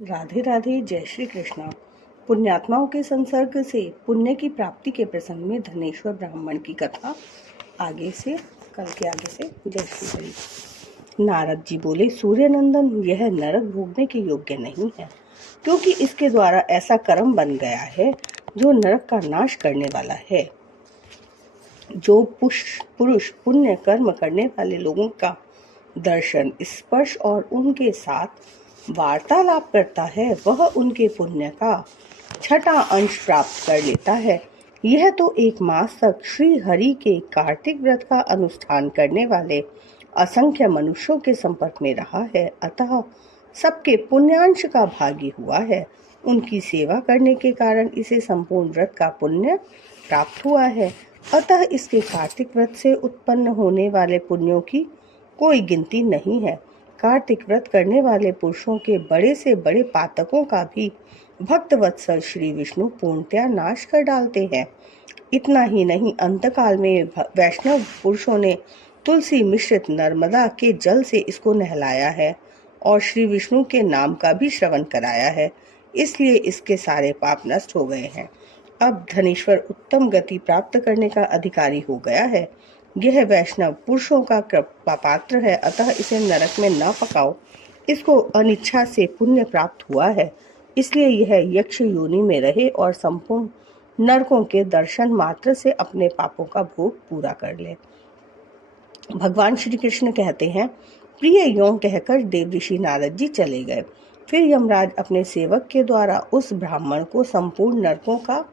राधे राधे। जय श्री कृष्णा। पुण्यात्माओं के संसर्ग से पुण्य की प्राप्ति के प्रसंग में धनेश्वर ब्राह्मण की कथा आगे से जय श्री हरि। नारद जी बोले, सूर्य नंदन, यह नरक भोगने के योग्य नहीं है, क्योंकि इसके द्वारा ऐसा कर्म बन गया है जो नरक का नाश करने वाला है। जो पुरुष पुण्य कर्म करने वाले लोगों का दर्शन, स्पर्श और उनके साथ वार्तालाप करता है, वह उनके पुण्य का छठा अंश प्राप्त कर लेता है। यह तो एक मास तक श्री हरि के कार्तिक व्रत का अनुष्ठान करने वाले असंख्य मनुष्यों के संपर्क में रहा है, अतः सबके पुण्यांश का भागी हुआ है। उनकी सेवा करने के कारण इसे संपूर्ण व्रत का पुण्य प्राप्त हुआ है, अतः इसके कार्तिक व्रत से उत्पन्न होने वाले पुण्यों की कोई गिनती नहीं है। कार्तिक व्रत करने वाले पुरुषों के बड़े से बड़े पातकों का भी भक्त वत्सल श्री विष्णु पूर्णतया नाश कर डालते हैं। इतना ही नहीं, अंतकाल में वैष्णव पुरुषों ने तुलसी मिश्रित नर्मदा के जल से इसको नहलाया है और श्री विष्णु के नाम का भी श्रवण कराया है, इसलिए इसके सारे पाप नष्ट हो गए हैं। अब धनेश्वर उत्तम गति प्राप्त करने का अधिकारी हो गया है। यह वैष्णव पुरुषों का कृपा पात्र है, अतः इसे नरक में न पकाओ। इसको अनिच्छा से पुण्य प्राप्त हुआ है, इसलिए यह यक्ष योनि में रहे और संपूर्ण नरकों के दर्शन मात्र से अपने पापों का भोग पूरा कर ले। भगवान श्री कृष्ण कहते हैं, प्रिय यों कहकर देवऋषि नारद जी चले गए। फिर यमराज अपने सेवक के द्वारा उस ब्राह्मण को संपूर्ण नरकों का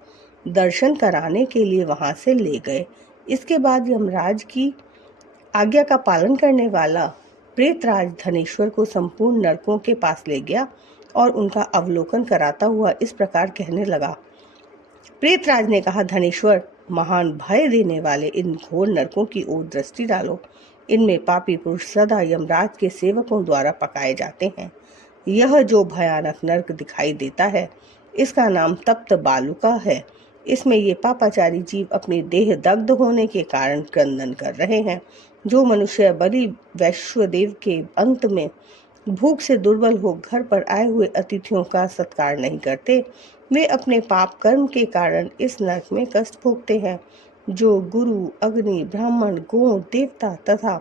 दर्शन कराने के लिए वहां से ले गए। इसके बाद यमराज की आज्ञा का पालन करने वाला प्रेतराज धनेश्वर को संपूर्ण नरकों के पास ले गया और उनका अवलोकन कराता हुआ इस प्रकार कहने लगा। प्रेतराज ने कहा, धनेश्वर, महान भय देने वाले इन घोर नरकों की ओर दृष्टि डालो। इनमें पापी पुरुष सदा यमराज के सेवकों द्वारा पकाए जाते हैं। यह जो भयानक नरक दिखाई देता है, इसका नाम तप्त बालुका है। इसमें ये पापाचारी जीव अपनी देह दग्ध होने के कारण क्रंदन कर रहे हैं। जो मनुष्य बलि वैश्वदेव के अंत में भूख से दुर्बल हो घर पर आए हुए अतिथियों का सत्कार नहीं करते, वे अपने पाप कर्म के कारण इस नरक में कष्ट भोगते हैं। जो गुरु, अग्नि, ब्राह्मण, गौ, देवता तथा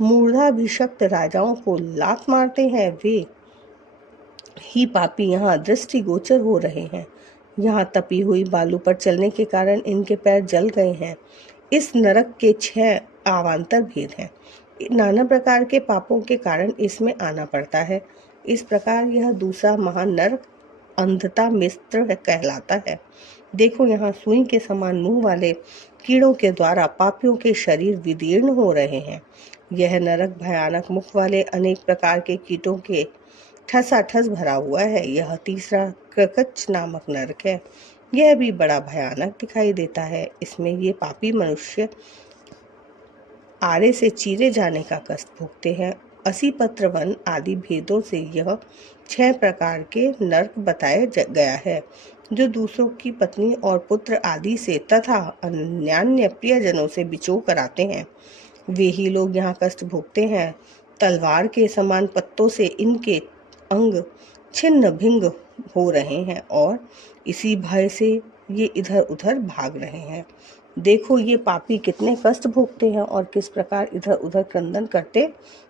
मूर्धाभिषक्त राजाओं को लात मारते हैं, वे ही पापी यहाँ दृष्टिगोचर हो रहे हैं। यहाँ तपी हुई बालू पर चलने के कारण इनके पैर जल गए हैं। इस नरक के 6 अवान्तर भेद हैं। नाना प्रकार के पापों के कारण इसमें आना पड़ता है। इस प्रकार यह दूसरा महान नरक अंधता मिस्र कहलाता है। देखो, यहाँ सुई के समान मुंह वाले कीड़ों के द्वारा पापियों के शरीर विदीर्ण हो रहे हैं। यह नरक भयानक मुख वाले अनेक प्रकार के कीटों के ठसाठस भरा हुआ है। यह तीसरा क्रकच नामक नरक है। यह भी बड़ा भयानक दिखाई देता है। इसमें ये पापी मनुष्य आरे से चीरे जाने का कष्ट भोगते हैं। असीपत्र वन आदि भेदों से यह 6 प्रकार के नरक बताया गया है, जो दूसरों की पत्नी और पुत्र आदि से तथा अन्यान्य प्रियजनों से बिछो कराते हैं। वे ही लोग यहाँ कष्ट भोगते हैं। तलवार के समान पत्तों से इनके अंग छिन्न भिंग हो रहे हैं और इसी भय से ये इधर उधर भाग रहे हैं। देखो, ये पापी कितने कष्ट भोगते हैं और किस प्रकार इधर उधर क्रंदन करते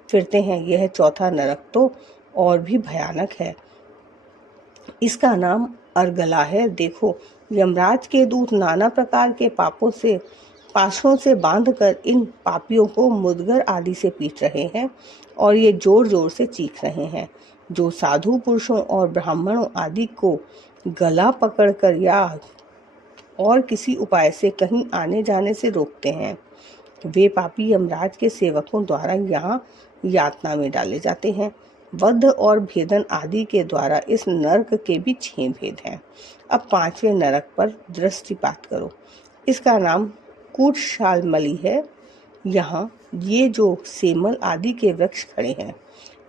फिरते हैं। यह चौथा नरक तो और भी भयानक है। इसका नाम अर्गला है। देखो, यमराज के दूत नाना प्रकार के पाशों से बांधकर इन पापियों को मुदगर आदि से पीट रहे हैं और ये जोर जोर से चीख रहे हैं। जो साधु पुरुषों और ब्राह्मणों आदि को गला पकड़कर या और किसी उपाय से कहीं आने जाने से रोकते हैं, वे पापी यमराज के सेवकों द्वारा यहाँ यातना में डाले जाते हैं। वध और भेदन आदि के द्वारा इस नरक के भी 6 भेद हैं। अब 5वें नरक पर दृष्टिपात करो। इसका नाम कूटशालमली है। यहाँ ये जो सेमल आदि के वृक्ष खड़े हैं,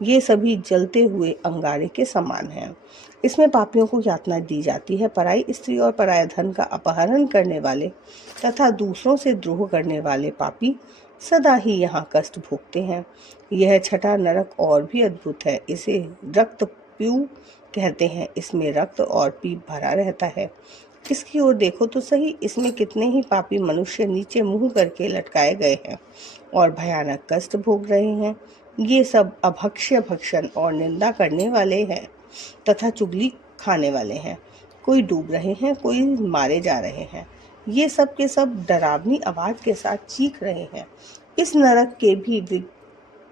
ये सभी जलते हुए अंगारे के समान हैं। इसमें पापियों को यातना दी जाती है। पराई स्त्री और पराया धन का अपहरण करने वाले तथा दूसरों से द्रोह करने वाले पापी सदा ही यहाँ कष्ट भोगते हैं। यह छठा नरक और भी अद्भुत है। इसे रक्त पीऊ कहते हैं इसमें रक्त और पीप भरा रहता है। इसकी ओर देखो तो सही, इसमें कितने ही पापी मनुष्य नीचे मुंह करके लटकाए गए हैं और भयानक कष्ट भोग रहे हैं। ये सब अभक्ष्य भक्षण और निंदा करने वाले हैं तथा चुगली खाने वाले हैं। कोई डूब रहे हैं, कोई मारे जा रहे हैं। ये सब के सब डरावनी आवाज के साथ चीख रहे हैं। इस नरक के भी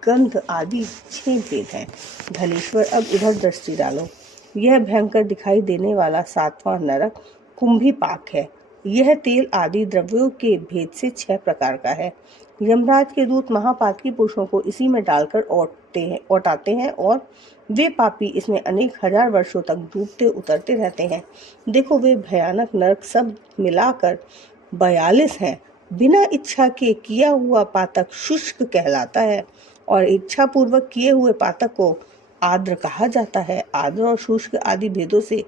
गंध आदि 6 भेद हैं। धनेश्वर, अब इधर दृष्टि डालो। यह भयंकर दिखाई देने वाला 7वां नरक कुंभी पाक है। यह तेल आदि द्रव्यों के भेद से 6 प्रकार का है। यमराज के दूत महापातकी पुरुषों को इसी में डालकर औटाते हैं और वे पापी इसमें अनेक हजार वर्षों तक डूबते उतरते रहते हैं। देखो, वे भयानक नरक सब मिलाकर 42 हैं। बिना इच्छा के किया हुआ पातक शुष्क कहलाता है और इच्छा पूर्वक किए हुए पातक को आर्द्र कहा जाता है। आर्द्र और शुष्क आदि भेदों से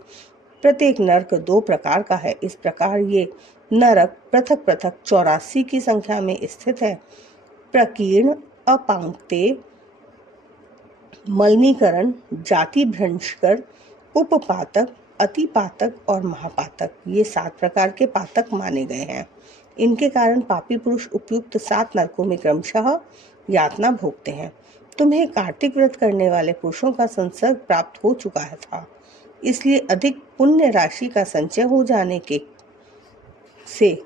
प्रत्येक नरक 2 प्रकार का है। इस प्रकार ये नरक पृथक पृथक 84 की संख्या में स्थित है। प्रकीर्ण, अपांक्ते, मलिनीकरण, जाति भ्रंशकर, उपपातक, अतिपातक और महापातक, ये 7 प्रकार के पातक माने गए हैं। इनके कारण पापी पुरुष उपयुक्त 7 नरकों में क्रमशः यातना भोगते हैं। तुम्हें कार्तिक व्रत करने वाले पुरुषों का संसर्ग प्राप्त हो चुका था, इसलिए अधिक पुण्य राशि का संचय हो जाने के से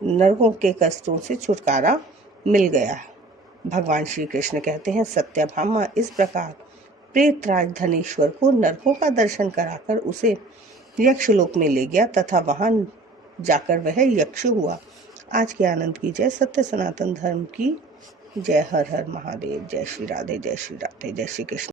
नरकों के कष्टों से छुटकारा मिल गया। भगवान श्री कृष्ण कहते हैं, सत्यभामा इस प्रकार प्रेतराज धनेश्वर को नरकों का दर्शन कराकर उसे यक्षलोक में ले गया तथा वहां जाकर वह यक्ष हुआ। आज के आनंद की जय, सत्य सनातन धर्म की जय। हर हर महादेव। जय श्री राधे, जय श्री राधे, जय श्री कृष्ण।